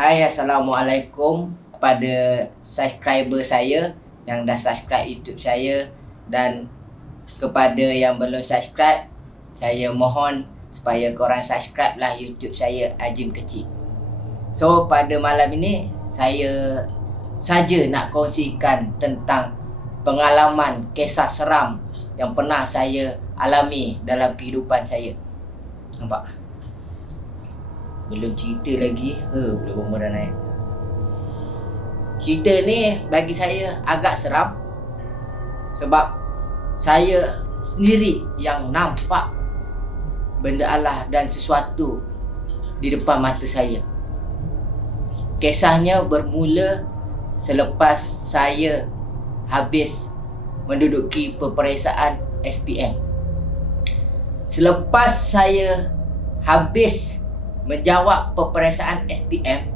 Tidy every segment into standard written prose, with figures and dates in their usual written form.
Hai, Assalamualaikum kepada subscriber saya yang dah subscribe YouTube saya, dan kepada yang belum subscribe, saya mohon supaya korang subscribe lah YouTube saya, Ajim Kecil. So, pada malam ini saya saja nak kongsikan tentang pengalaman kisah seram yang pernah saya alami dalam kehidupan saya. Nampak? Belum cerita lagi, belum umur dah naik. Cerita ni bagi saya agak seram sebab saya sendiri yang nampak benda Allah dan sesuatu di depan mata saya. Kisahnya bermula selepas saya habis menduduki peperiksaan SPM. Selepas saya habis menjawab peperiksaan SPM,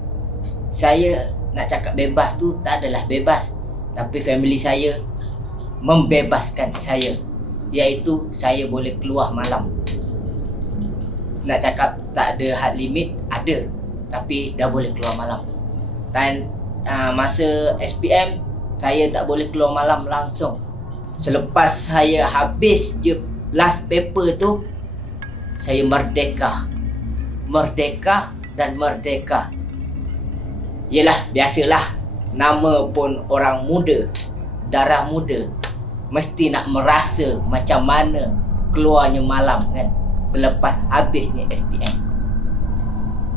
saya nak cakap bebas tu tak adalah bebas, tapi family saya membebaskan saya, iaitu saya boleh keluar malam. Nak cakap tak ada had limit, ada, tapi dah boleh keluar malam. Dan masa SPM saya tak boleh keluar malam langsung. Selepas saya habis je last paper tu, saya merdeka dan merdeka. Yelah, biasalah, nama pun orang muda, darah muda, mesti nak merasa macam mana keluarnya malam kan, selepas habisnya SPM.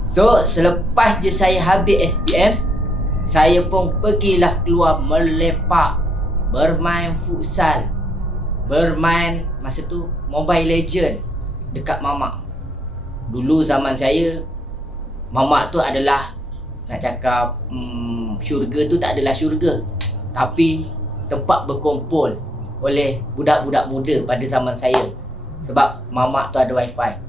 So, selepas je saya habis SPM, saya pun pergilah keluar melepak, bermain futsal, bermain masa tu Mobile Legend dekat mamak. Dulu zaman saya, mamak tu adalah, nak cakap syurga tu tak adalah syurga, tapi tempat berkumpul oleh budak-budak muda pada zaman saya. Sebab mamak tu ada wifi.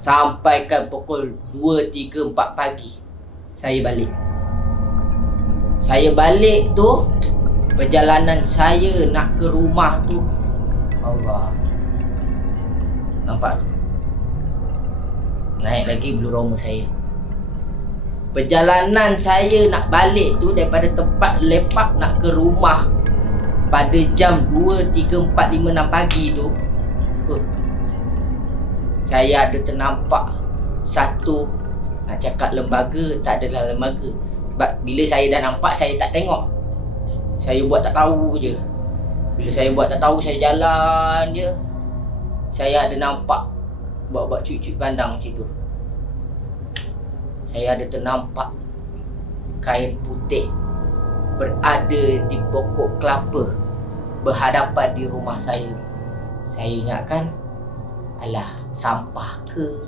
Sampai kan pukul 2, 3, 4 pagi saya balik. Saya balik tu, perjalanan saya nak ke rumah tu, Allah, nampak tu, naik lagi bulu roma saya. Perjalanan saya nak balik tu daripada tempat lepak nak ke rumah pada jam 2, 3, 4, 5, 6 pagi tu, saya ada ternampak satu, nak cakap lembaga, tak adalah lembaga. Sebab bila saya dah nampak, saya tak tengok. Saya buat tak tahu je. Bila saya buat tak tahu, saya jalan je, saya ada nampak buat-buat cuit-cuit pandang macam tu. Saya ada ternampak kain putih berada di pokok kelapa berhadapan di rumah saya. Saya ingatkan, alah, sampah ke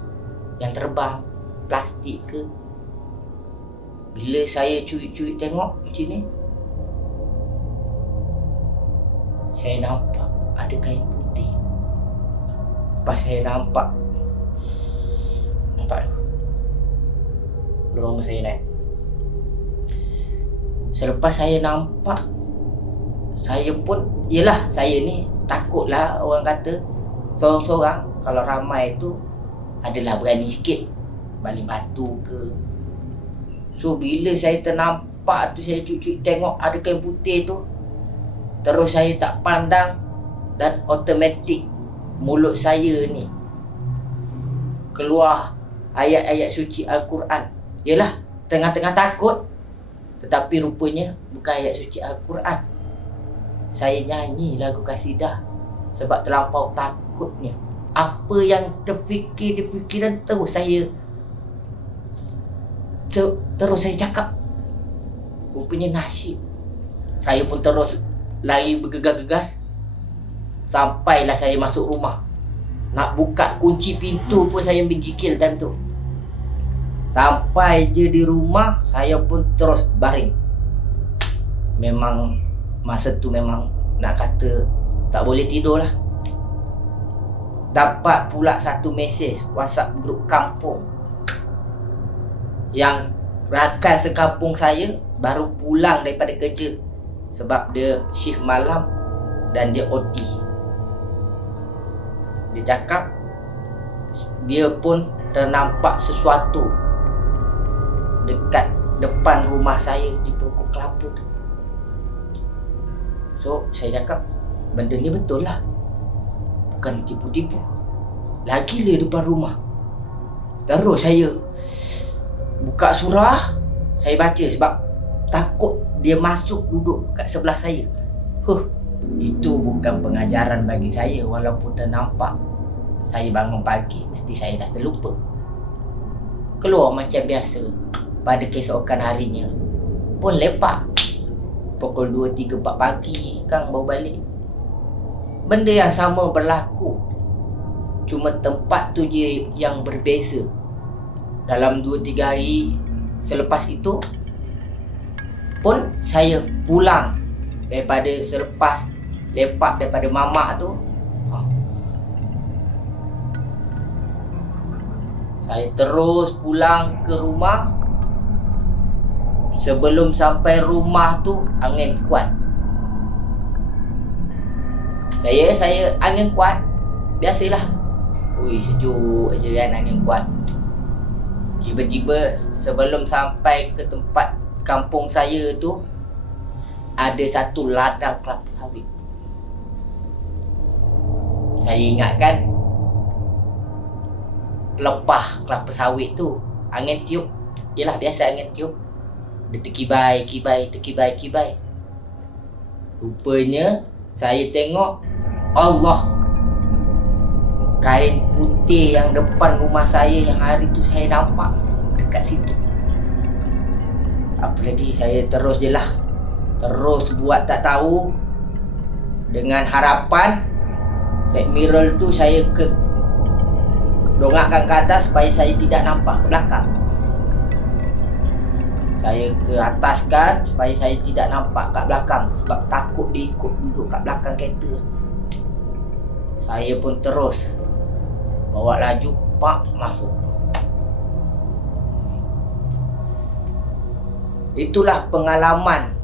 yang terbang, plastik ke. Bila saya cuit-cuit tengok macam ni, saya nampak ada kain putih. Lepas saya nampak belum saya naik. Selepas saya nampak, saya pun, yelah, saya ni takutlah, orang kata seorang-seorang, kalau ramai tu adalah berani sikit baling batu ke. So bila saya ternampak tu, saya cucuk tengok ada kain putih tu, terus saya tak pandang, dan automatik mulut saya ni keluar ayat-ayat suci Al-Quran. Yelah, tengah-tengah takut, tetapi rupanya bukan ayat suci Al-Quran. Saya nyanyi lagu kasidah sebab terlampau takutnya. Apa yang terfikir di fikiran, terus saya cakap, rupanya nasyid. Saya pun terus lari bergegas-gegas, sampailah saya masuk rumah. Nak buka kunci pintu pun saya menggigil time tu. Sampai je di rumah, saya pun terus baring. Memang masa tu memang nak kata tak boleh tidur lah. Dapat pula satu mesej WhatsApp grup kampung, yang rakan sekampung saya baru pulang daripada kerja sebab dia shift malam dan dia OT. Dia cakap dia pun ternampak sesuatu dekat depan rumah saya di pokok kelapa tu. So saya cakap benda ni betul lah, bukan tipu-tipu. Lagi dia depan rumah. Terus saya buka surah, saya baca sebab takut dia masuk duduk kat sebelah saya. Itu bukan pengajaran bagi saya. Walaupun ternampak saya bangun pagi, mesti saya dah terlupa. Keluar macam biasa. Pada keesokan harinya pun lepak. Pukul 2, 3, 4 pagi Kang baru balik. Benda yang sama berlaku, cuma tempat tu je yang berbeza. Dalam 2-3 hari selepas itu pun saya pulang daripada selepas lepak daripada mamak tu. Saya terus pulang ke rumah. Sebelum sampai rumah tu angin kuat. Saya angin kuat. Biasalah. Ui, sejuk aja kan angin kuat. Tiba-tiba sebelum sampai ke tempat kampung saya tu, ada satu ladang kelapa sawit. Saya ingatkan pelepah kelapa sawit tu angin tiup. Yelah, biasa angin tiup. Dia terkibai. Rupanya saya tengok, Allah, kain putih yang depan rumah saya yang hari tu saya nampak dekat situ. Apa lagi, saya terus je lah, terus buat tak tahu. Dengan harapan side mirror tu saya dongakkan ke atas supaya saya tidak nampak ke belakang. Saya ke ataskan supaya saya tidak nampak kat belakang, sebab takut dia ikut duduk kat belakang kereta. Saya pun terus bawa laju, pak, masuk. Itulah pengalaman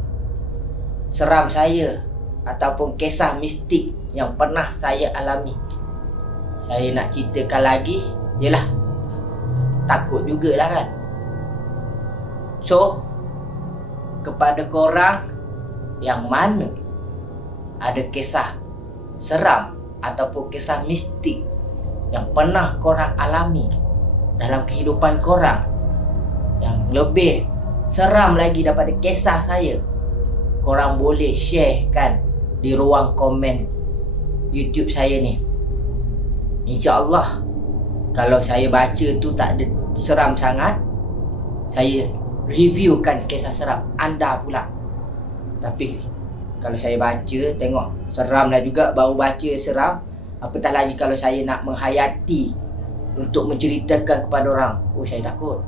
seram saya ataupun kisah mistik yang pernah saya alami. Saya nak ceritakan lagi, yelah, takut jugalah kan. So, kepada korang yang mana ada kisah seram ataupun kisah mistik yang pernah korang alami dalam kehidupan korang, yang lebih seram lagi daripada kisah saya, korang boleh share kan di ruang komen YouTube saya ni. InsyaAllah kalau saya baca tu tak ada seram sangat, saya reviewkan kisah seram anda pula. Tapi kalau saya baca tengok seram lah juga, baru baca seram, apatah lagi kalau saya nak menghayati untuk menceritakan kepada orang, saya takut.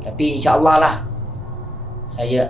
Tapi insyaAllah lah, saya